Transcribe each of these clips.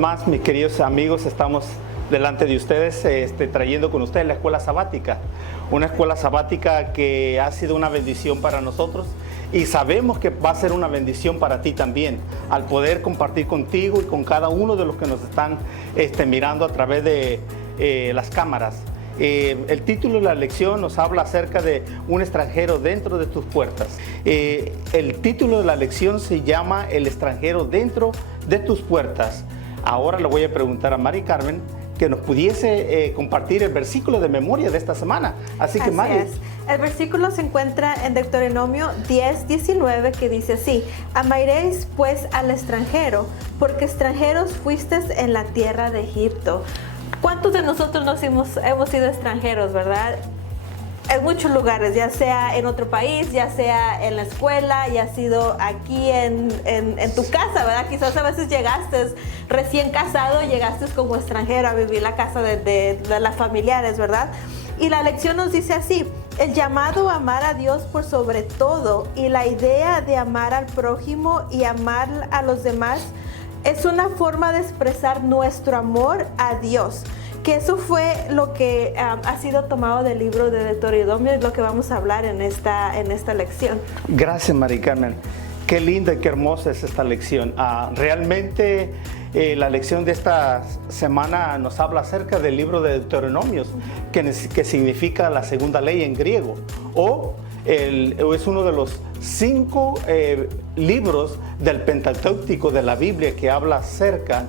más, mis queridos amigos, estamos delante de ustedes trayendo con ustedes la escuela sabática. Una escuela sabática que ha sido una bendición para nosotros y sabemos que va a ser una bendición para ti también, al poder compartir contigo y con cada uno de los que nos están mirando a través de las cámaras. El título de la lección nos habla acerca de un extranjero dentro de tus puertas. El título de la lección se llama El extranjero dentro de tus puertas. Ahora le voy a preguntar a Mari Carmen que nos pudiese compartir el versículo de memoria de esta semana. Así que Mari. El versículo se encuentra en Deuteronomio 10:19, que dice así: amaréis pues al extranjero, porque extranjeros fuisteis en la tierra de Egipto. ¿Cuántos de nosotros hemos sido extranjeros, verdad? En muchos lugares, ya sea en otro país, ya sea en la escuela, ya ha sido aquí en tu casa, ¿verdad? Quizás a veces llegaste recién casado, llegaste como extranjero a vivir la casa de las familiares, ¿verdad? Y la lección nos dice así: el llamado a amar a Dios por sobre todo y la idea de amar al prójimo y amar a los demás es una forma de expresar nuestro amor a Dios. Que eso fue lo que ha sido tomado del libro de Deuteronomio y lo que vamos a hablar en esta lección. Gracias, Mari Carmen. Qué linda y qué hermosa es esta lección. Realmente la lección de esta semana nos habla acerca del libro de Deuteronomios, que significa la segunda ley en griego, o es uno de los 5 libros del Pentateuco de la Biblia que habla acerca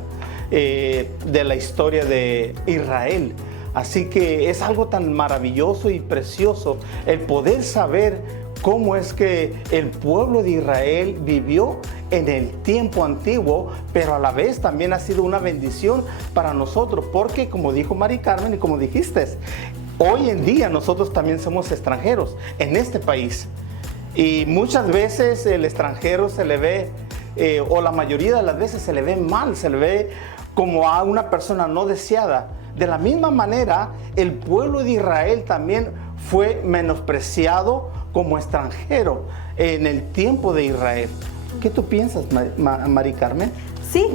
de la historia de Israel. Así que es algo tan maravilloso y precioso el poder saber cómo es que el pueblo de Israel vivió en el tiempo antiguo, pero a la vez también ha sido una bendición para nosotros, porque como dijo Mari Carmen y como dijiste, hoy en día nosotros también somos extranjeros en este país. Y muchas veces el extranjero se le ve, o la mayoría de las veces se le ve mal, se le ve como a una persona no deseada. De la misma manera, el pueblo de Israel también fue menospreciado como extranjero en el tiempo de Israel. ¿Qué tú piensas, Mari Carmen? Sí,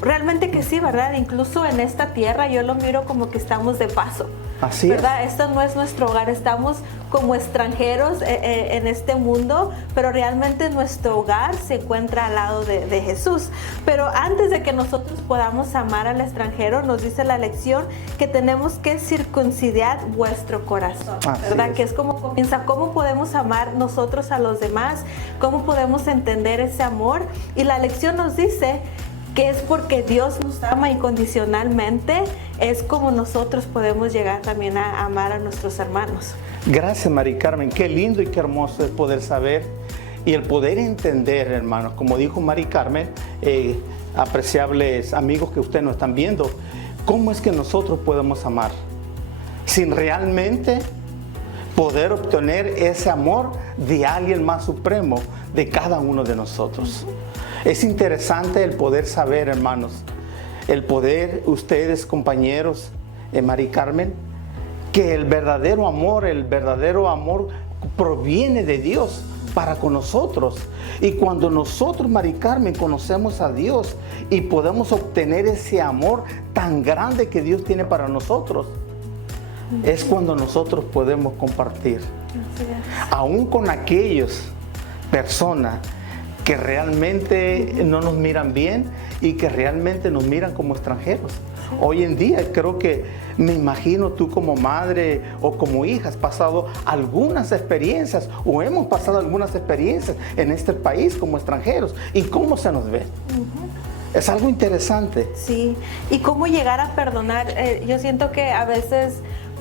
realmente que sí, ¿verdad? Incluso en esta tierra yo lo miro como que estamos de paso. Así ¿verdad? es. Esto no es nuestro hogar, estamos como extranjeros en este mundo, pero realmente nuestro hogar se encuentra al lado de Jesús. Pero antes de que nosotros podamos amar al extranjero, nos dice la lección que tenemos que circuncidar vuestro corazón, ¿verdad? Que es como comienza, cómo podemos amar nosotros a los demás, cómo podemos entender ese amor. Y la lección nos dice que es porque Dios nos ama incondicionalmente, es como nosotros podemos llegar también a amar a nuestros hermanos. Gracias, Mari Carmen. Qué lindo y qué hermoso es poder saber y el poder entender, hermanos. Como dijo Mari Carmen, apreciables amigos que ustedes nos están viendo, cómo es que nosotros podemos amar sin realmente poder obtener ese amor de alguien más supremo, de cada uno de nosotros. Es interesante el poder saber, hermanos, el poder, ustedes compañeros, Mari Carmen, que el verdadero amor proviene de Dios para con nosotros. Y cuando nosotros, Mari Carmen, conocemos a Dios y podemos obtener ese amor tan grande que Dios tiene para nosotros, es cuando nosotros podemos compartir, aún con aquellas personas que realmente no nos miran bien y que realmente nos miran como extranjeros. Hoy en día creo que, me imagino tú como madre o como hija has pasado algunas experiencias o hemos pasado algunas experiencias en este país como extranjeros y cómo se nos ve. Es algo interesante. Sí, y cómo llegar a perdonar. Yo siento que a veces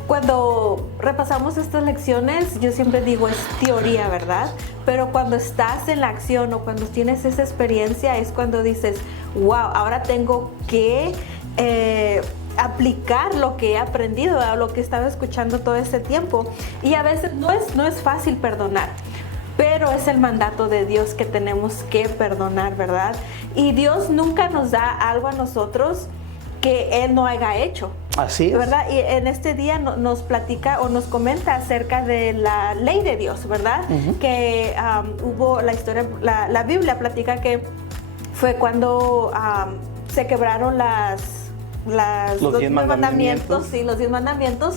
cuando repasamos estas lecciones, yo siempre digo, es teoría, ¿verdad? Pero cuando estás en la acción o cuando tienes esa experiencia es cuando dices, wow, ahora tengo que aplicar lo que he aprendido, lo que he estado escuchando todo este tiempo. Y a veces no es fácil perdonar, pero es el mandato de Dios que tenemos que perdonar, ¿verdad? Y Dios nunca nos da algo a nosotros que Él no haya hecho. Así es. ¿Verdad? Y en este día nos platica o nos comenta acerca de la ley de Dios, ¿verdad? Que hubo la historia, la Biblia platica que fue cuando se quebraron los 10 mandamientos, sí, los 10 mandamientos,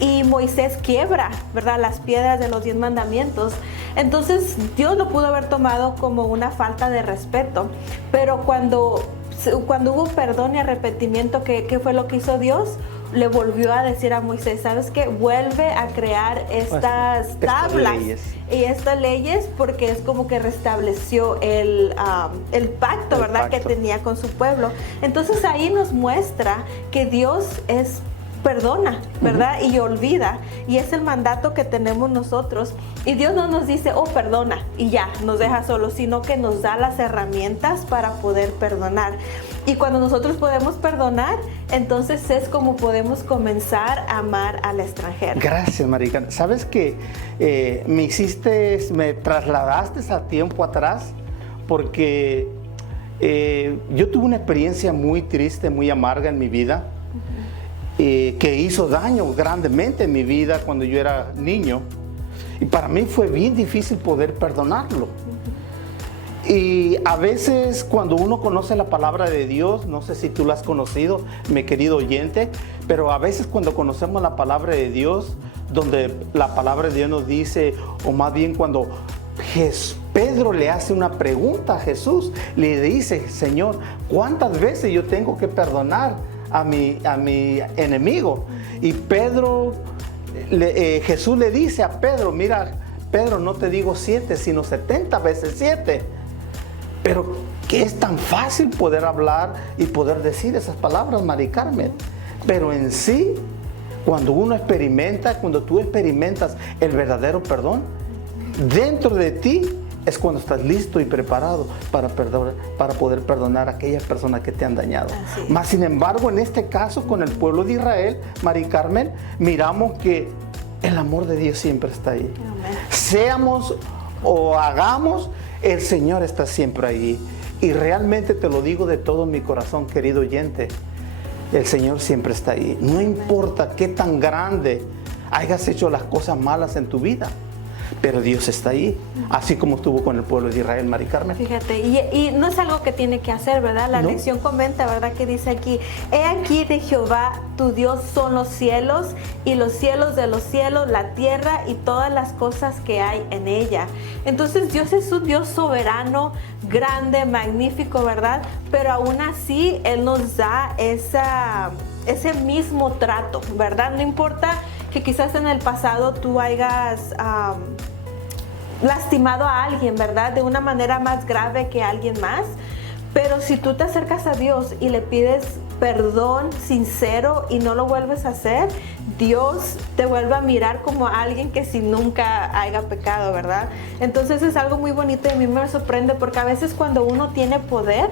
y Moisés quiebra, ¿verdad?, las piedras de los 10 mandamientos. Entonces Dios lo pudo haber tomado como una falta de respeto, pero cuando hubo perdón y arrepentimiento, ¿qué fue lo que hizo Dios? Le volvió a decir a Moisés, ¿sabes qué? Vuelve a crear estas tablas y estas leyes, porque es como que restableció el pacto, ¿verdad?, que tenía con su pueblo. Entonces ahí nos muestra que Dios perdona, ¿verdad? Y olvida. Y es el mandato que tenemos nosotros. Y Dios no nos dice, oh, perdona, y ya, nos deja solos, sino que nos da las herramientas para poder perdonar. Y cuando nosotros podemos perdonar, entonces es como podemos comenzar a amar al extranjero. Gracias, Maricarmen. ¿Sabes qué? Me trasladaste a tiempo atrás, porque yo tuve una experiencia muy triste, muy amarga en mi vida, que hizo daño grandemente en mi vida cuando yo era niño. Y para mí fue bien difícil poder perdonarlo. Y a veces cuando uno conoce la palabra de Dios, no sé si tú la has conocido, mi querido oyente, pero a veces cuando conocemos la palabra de Dios, donde la palabra de Dios nos dice, o más bien cuando Pedro le hace una pregunta a Jesús, le dice, Señor, ¿cuántas veces yo tengo que perdonar a mi enemigo? Y Jesús le dice a Pedro, mira, Pedro, no te digo 7, sino 70 veces 7. Pero que es tan fácil poder hablar y poder decir esas palabras, Maricarmen. Pero en sí, cuando tú experimentas el verdadero perdón, dentro de ti es cuando estás listo y preparado para poder perdonar a aquellas personas que te han dañado. Mas, sin embargo, en este caso, con el pueblo de Israel, Maricarmen, miramos que el amor de Dios siempre está ahí. Amén. Seamos o hagamos, el Señor está siempre ahí. Y realmente te lo digo de todo mi corazón, querido oyente, el Señor siempre está ahí. No importa qué tan grande hayas hecho las cosas malas en tu vida, pero Dios está ahí, así como estuvo con el pueblo de Israel, Maricarmen. Fíjate, y no es algo que tiene que hacer, ¿verdad? La lección comenta, ¿verdad? Que dice aquí, he aquí de Jehová tu Dios son los cielos, y los cielos de los cielos, la tierra y todas las cosas que hay en ella. Entonces Dios es un Dios soberano, grande, magnífico, ¿verdad? Pero aún así Él nos da ese mismo trato, ¿verdad? No importa que quizás en el pasado tú hayas lastimado a alguien, ¿verdad? De una manera más grave que a alguien más. Pero si tú te acercas a Dios y le pides perdón sincero y no lo vuelves a hacer, Dios te vuelve a mirar como a alguien que si nunca haya pecado, ¿verdad? Entonces es algo muy bonito y a mí me sorprende, porque a veces cuando uno tiene poder,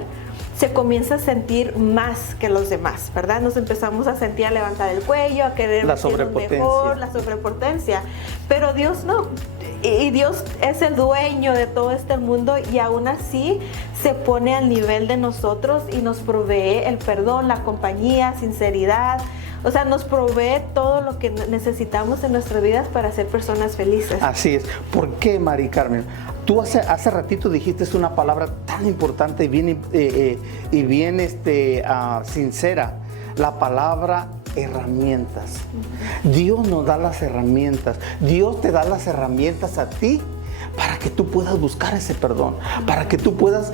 se comienza a sentir más que los demás, ¿verdad? Nos empezamos a sentir, a levantar el cuello, a querer la sobrepotencia. Mejor, la sobrepotencia. Pero Dios no. Y Dios es el dueño de todo este mundo, y aún así se pone al nivel de nosotros y nos provee el perdón, la compañía, sinceridad. O sea, nos provee todo lo que necesitamos en nuestras vidas para ser personas felices. Así es. ¿Por qué, Maricarmen? Tú hace ratito dijiste una palabra tan importante y bien sincera. La palabra herramientas. Dios nos da las herramientas. Dios te da las herramientas a ti para que tú puedas buscar ese perdón, para que tú puedas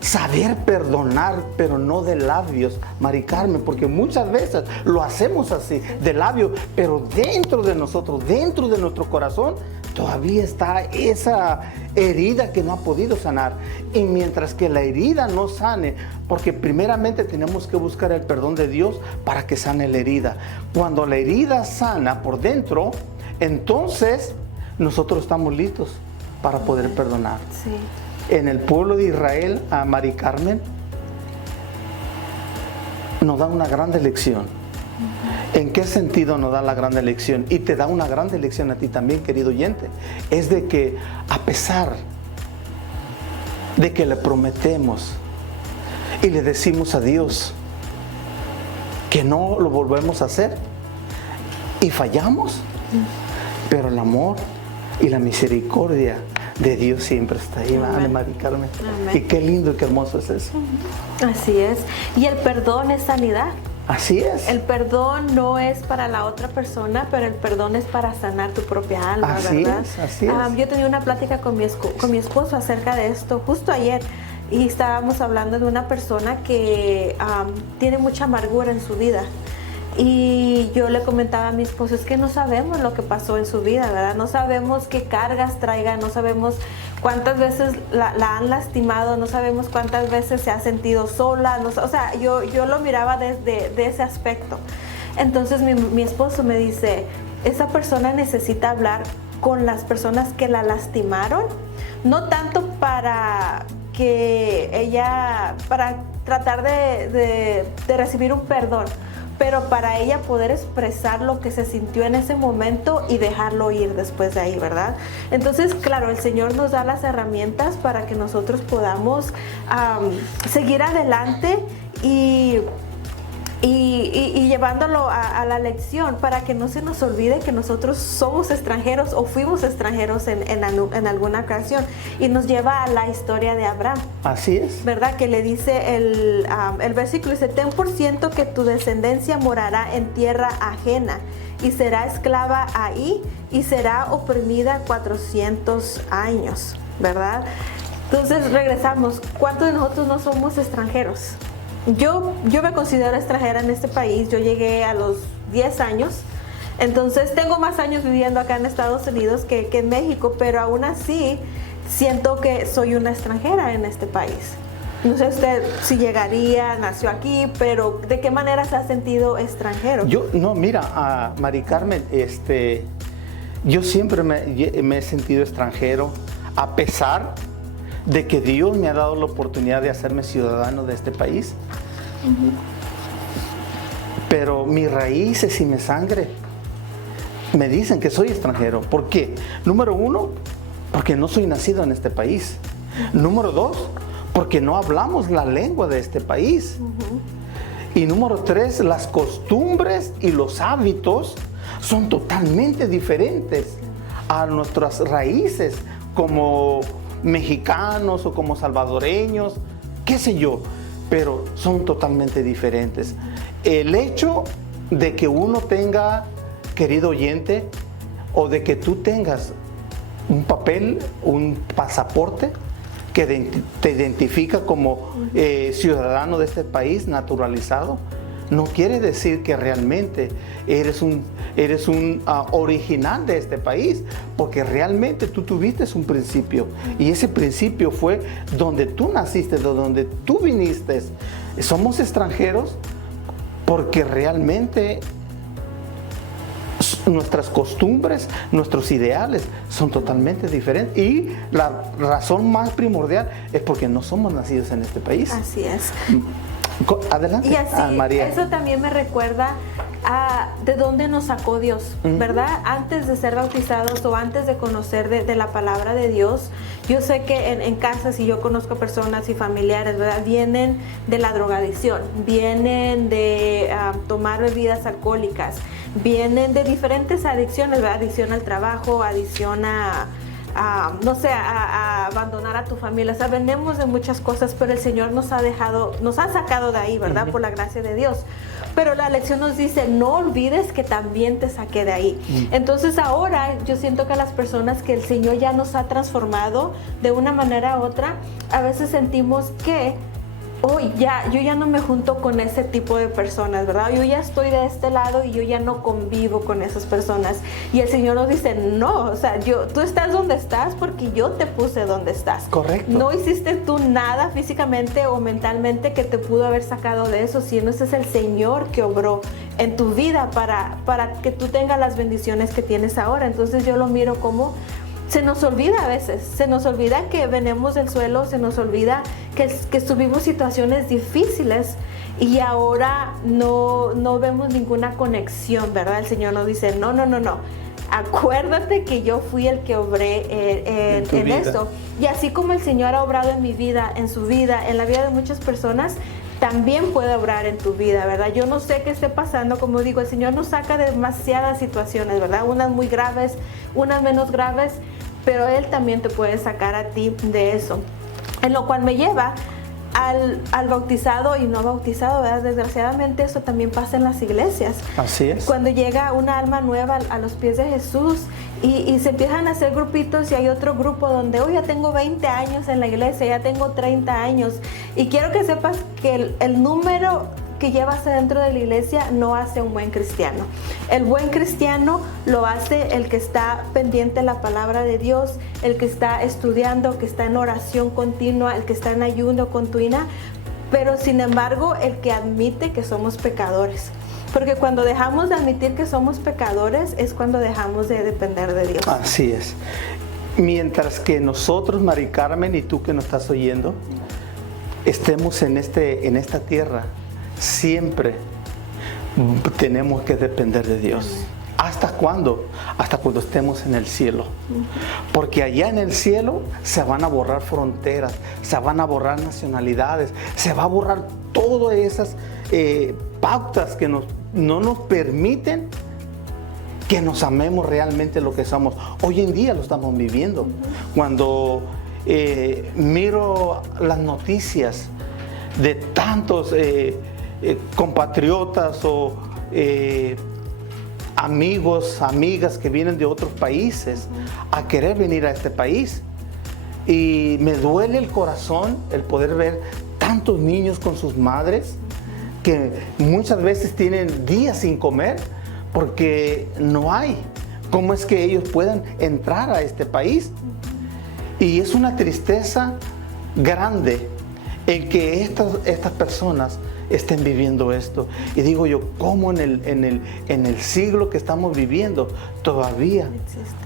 saber perdonar, pero no de labios, Maricarmen, porque muchas veces lo hacemos así, de labios, pero dentro de nosotros, dentro de nuestro corazón, todavía está esa herida que no ha podido sanar. Y mientras que la herida no sane, porque primeramente tenemos que buscar el perdón de Dios para que sane la herida. Cuando la herida sana por dentro, entonces nosotros estamos listos para poder perdonar. Sí. En el pueblo de Israel, a Maricarmen, nos da una gran lección. ¿En qué sentido nos da la gran lección? Y te da una gran lección a ti también, querido oyente. Es de que a pesar de que le prometemos y le decimos a Dios que no lo volvemos a hacer y fallamos, pero el amor y la misericordia de Dios siempre está ahí, Mari Carmen. Amén. Y qué lindo y qué hermoso es eso. Así es. Y el perdón es sanidad. Así es. El perdón no es para la otra persona, pero el perdón es para sanar tu propia alma, así ¿verdad? Así es. Yo tenía una plática con mi esposo acerca de esto justo ayer, y estábamos hablando de una persona que tiene mucha amargura en su vida. Y yo le comentaba a mi esposo, es que no sabemos lo que pasó en su vida, ¿verdad? No sabemos qué cargas traiga, no sabemos cuántas veces la han lastimado, no sabemos cuántas veces se ha sentido sola, no, o sea, yo lo miraba desde ese aspecto. Entonces mi esposo me dice, esa persona necesita hablar con las personas que la lastimaron, no tanto para que ella, para tratar de recibir un perdón, pero para ella poder expresar lo que se sintió en ese momento y dejarlo ir después de ahí, ¿verdad? Entonces, claro, el Señor nos da las herramientas para que nosotros podamos seguir adelante y llevándolo a la lección, para que no se nos olvide que nosotros somos extranjeros o fuimos extranjeros en alguna ocasión, y nos lleva a la historia de Abraham. Así es. ¿Verdad? Que le dice el versículo, dice, ten por ciento que tu descendencia morará en tierra ajena y será esclava ahí y será oprimida 400 años, ¿verdad? Entonces regresamos, ¿cuántos de nosotros no somos extranjeros? Yo me considero extranjera en este país. Yo llegué a los 10 años, entonces tengo más años viviendo acá en Estados Unidos que en México, pero aún así siento que soy una extranjera en este país. No sé usted si llegaría, nació aquí, pero ¿de qué manera se ha sentido extranjero? Mira, Mari Carmen, yo siempre me he sentido extranjero, a pesar de que Dios me ha dado la oportunidad de hacerme ciudadano de este país. Pero mis raíces y mi sangre me dicen que soy extranjero. ¿Por qué? Número uno, porque no soy nacido en este país. Número dos, porque no hablamos la lengua de este país. Y número tres, las costumbres y los hábitos son totalmente diferentes a nuestras raíces como mexicanos o como salvadoreños, qué sé yo, pero son totalmente diferentes. El hecho de que uno tenga, querido oyente, o de que tú tengas un papel, un pasaporte que te identifica como ciudadano de este país naturalizado, no quiere decir que realmente eres un original de este país, porque realmente tú tuviste un principio, y ese principio fue donde tú naciste, de donde tú viniste. Somos extranjeros porque realmente nuestras costumbres, nuestros ideales son totalmente diferentes, y la razón más primordial es porque no somos nacidos en este país. Así es. Adelante. Y así, María. eso también me recuerda a de dónde nos sacó Dios, ¿verdad? Antes de ser bautizados o antes de conocer de la palabra de Dios, yo sé que en casas, y yo conozco personas y familiares, ¿verdad? Vienen de la drogadicción, vienen de tomar bebidas alcohólicas, vienen de diferentes adicciones, ¿verdad? Adicción al trabajo, adicción a abandonar a tu familia. O sea, venimos de muchas cosas, pero el Señor nos ha sacado de ahí, ¿verdad? Por la gracia de Dios. Pero la lección nos dice, no olvides que también te saqué de ahí. Entonces ahora yo siento que las personas que el Señor ya nos ha transformado de una manera u otra, a veces sentimos que yo ya no me junto con ese tipo de personas, ¿verdad? Yo ya estoy de este lado y yo ya no convivo con esas personas. Y el Señor nos dice, no, o sea, tú estás donde estás porque yo te puse donde estás. Correcto. No hiciste tú nada físicamente o mentalmente que te pudo haber sacado de eso, sino ese es el Señor que obró en tu vida para que tú tengas las bendiciones que tienes ahora. Entonces yo lo miro como se nos olvida a veces, se nos olvida que venimos del suelo, se nos olvida que tuvimos situaciones difíciles y ahora no vemos ninguna conexión, ¿verdad? El Señor nos dice, no, acuérdate que yo fui el que obré en esto. Y así como el Señor ha obrado en mi vida, en su vida, en la vida de muchas personas, también puede obrar en tu vida, ¿verdad? Yo no sé qué esté pasando, como digo, el Señor nos saca de demasiadas situaciones, ¿verdad? Unas muy graves, unas menos graves, pero Él también te puede sacar a ti de eso. En lo cual me lleva al bautizado y no bautizado, ¿verdad? Desgraciadamente eso también pasa en las iglesias. Así es. Cuando llega una alma nueva a los pies de Jesús y se empiezan a hacer grupitos y hay otro grupo donde, ya tengo 20 años en la iglesia, ya tengo 30 años. Y quiero que sepas que el número que llevas dentro de la iglesia no hace un buen cristiano. El buen cristiano lo hace el que está pendiente de la palabra de Dios, el que está estudiando, que está en oración continua, el que está en ayuno continua, pero sin embargo el que admite que somos pecadores. Porque cuando dejamos de admitir que somos pecadores es cuando dejamos de depender de Dios. Así es. Mientras que nosotros, Mari Carmen, y tú que nos estás oyendo, estemos en esta tierra, siempre tenemos que depender de Dios. ¿Hasta cuándo? Hasta cuando estemos en el cielo. Porque allá en el cielo se van a borrar fronteras, se van a borrar nacionalidades, se va a borrar todas esas pautas que no nos permiten que nos amemos realmente lo que somos. Hoy en día lo estamos viviendo. Cuando miro las noticias de tantos compatriotas o amigos, amigas que vienen de otros países a querer venir a este país, y me duele el corazón el poder ver tantos niños con sus madres que muchas veces tienen días sin comer porque no hay cómo es que ellos puedan entrar a este país. Y es una tristeza grande el que estas personas estén viviendo esto. Y digo yo, ¿cómo en el siglo que estamos viviendo todavía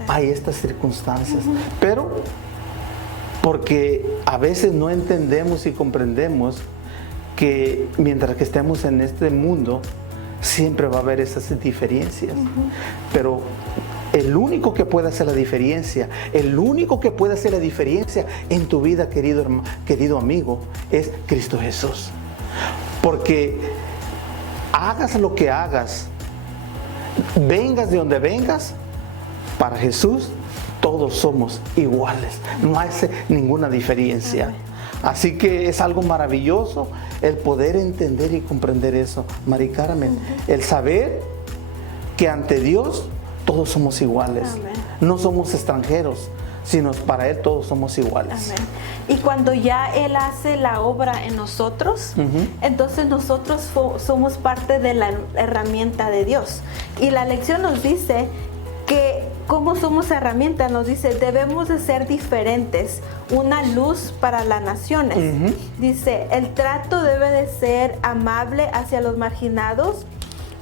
hay estas circunstancias? Pero porque a veces no entendemos y comprendemos que mientras que estemos en este mundo siempre va a haber esas diferencias. Pero el único que puede hacer la diferencia, el único que puede hacer la diferencia en tu vida, querido amigo, es Cristo Jesús. Porque hagas lo que hagas, vengas de donde vengas, para Jesús todos somos iguales, no hay ninguna diferencia. Así que es algo maravilloso el poder entender y comprender eso, Mari Carmen. El saber que ante Dios todos somos iguales. Amén. No somos extranjeros, sino para Él todos somos iguales. Amén. Y cuando ya Él hace la obra en nosotros, entonces nosotros somos parte de la herramienta de Dios. Y la lección nos dice que como somos herramienta, nos dice, debemos de ser diferentes, una luz para las naciones. Dice, el trato debe de ser amable hacia los marginados,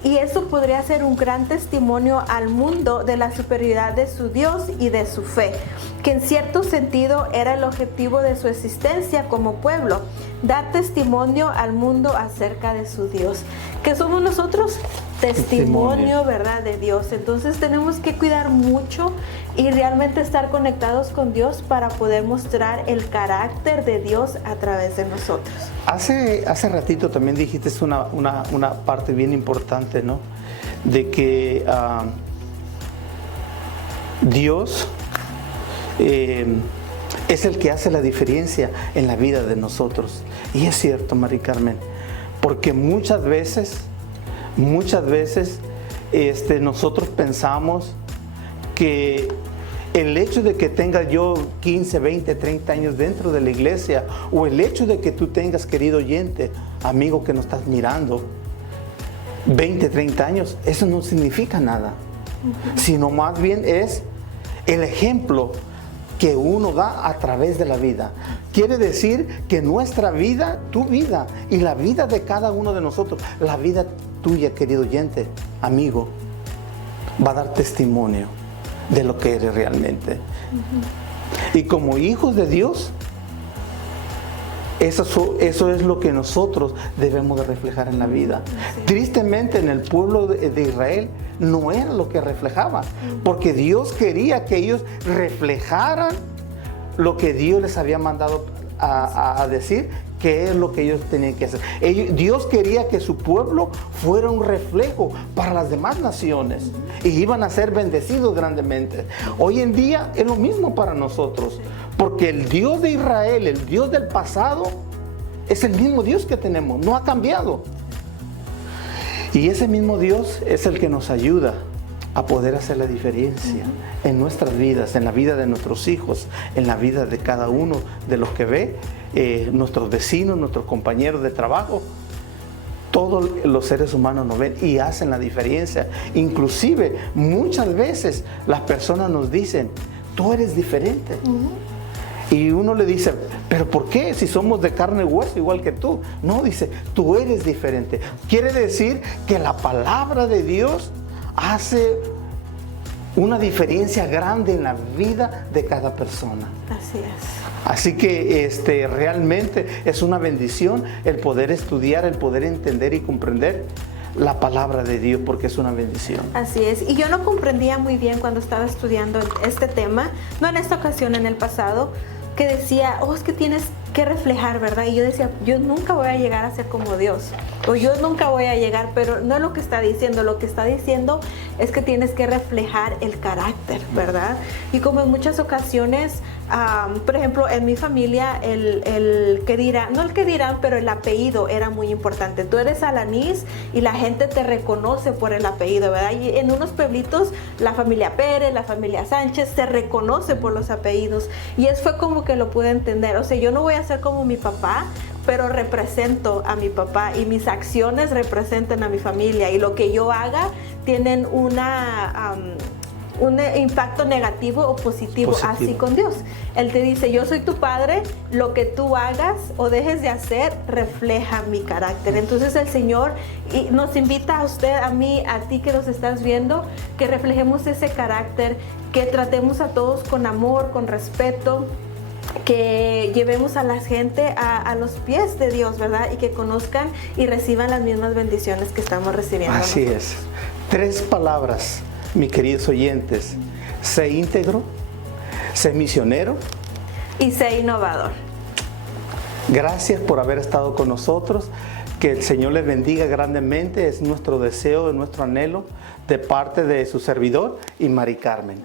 y eso podría ser un gran testimonio al mundo de la superioridad de su Dios y de su fe, que en cierto sentido era el objetivo de su existencia como pueblo, dar testimonio al mundo acerca de su Dios. ¿Qué somos nosotros? Testimonio, ¿verdad? De Dios. Entonces tenemos que cuidar mucho y realmente estar conectados con Dios para poder mostrar el carácter de Dios a través de nosotros. Hace ratito también dijiste una parte bien importante, ¿no? De que Dios es el que hace la diferencia en la vida de nosotros. Y es cierto, Mari Carmen, porque muchas veces nosotros pensamos que el hecho de que tenga yo 15, 20, 30 años dentro de la iglesia, o el hecho de que tú tengas, querido oyente, amigo que nos estás mirando, 20, 30 años, eso no significa nada, sino más bien es el ejemplo que uno da a través de la vida. Quiere decir que nuestra vida, tu vida y la vida de cada uno de nosotros, la vida tuya, querido oyente, amigo, va a dar testimonio de lo que eres realmente. Y como hijos de Dios, eso es lo que nosotros debemos de reflejar en la vida. Tristemente, en el pueblo de Israel no era lo que reflejaba, porque Dios quería que ellos reflejaran lo que Dios les había mandado a decir, qué es lo que ellos tenían que hacer. Dios quería que su pueblo fuera un reflejo para las demás naciones y iban a ser bendecidos grandemente. Hoy en día es lo mismo para nosotros, porque el Dios de Israel, el Dios del pasado, es el mismo Dios que tenemos, no ha cambiado. Y ese mismo Dios es el que nos ayuda a poder hacer la diferencia en nuestras vidas, en la vida de nuestros hijos, en la vida de cada uno de los que ve, nuestros vecinos, nuestros compañeros de trabajo. Todos los seres humanos nos ven y hacen la diferencia. Inclusive muchas veces las personas nos dicen, tú eres diferente. Y uno le dice, ¿pero por qué? Si somos de carne y hueso igual que tú. No, dice, tú eres diferente. Quiere decir que la palabra de Dios hace una diferencia grande en la vida de cada persona. Así es. Así que realmente es una bendición el poder estudiar, el poder entender y comprender la palabra de Dios, porque es una bendición. Así es. Y yo no comprendía muy bien cuando estaba estudiando este tema, no en esta ocasión, en el pasado, que decía, es que tienes que reflejar, ¿verdad? Y yo decía, yo nunca voy a llegar a ser como Dios, o yo nunca voy a llegar, pero no es lo que está diciendo. Lo que está diciendo es que tienes que reflejar el carácter, ¿verdad? Y como en muchas ocasiones, por ejemplo, en mi familia, el que dirán, no el que dirán, pero el apellido era muy importante. Tú eres Alanís y la gente te reconoce por el apellido, ¿verdad? Y en unos pueblitos, la familia Pérez, la familia Sánchez, se reconoce por los apellidos. Y eso fue como que lo pude entender. O sea, yo no voy a ser como mi papá, pero represento a mi papá y mis acciones representan a mi familia, y lo que yo haga tienen un impacto negativo o positivo, así con Dios. Él te dice, yo soy tu padre, lo que tú hagas o dejes de hacer refleja mi carácter. Entonces el Señor nos invita a usted, a mí, a ti que nos estás viendo, que reflejemos ese carácter, que tratemos a todos con amor, con respeto, que llevemos a la gente a los pies de Dios, ¿verdad? Y que conozcan y reciban las mismas bendiciones que estamos recibiendo. Así es. 3 palabras, mis queridos oyentes: sé íntegro, sé misionero y sé innovador. Gracias por haber estado con nosotros. Que el Señor les bendiga grandemente. Es nuestro deseo, es nuestro anhelo de parte de su servidor y Mari Carmen.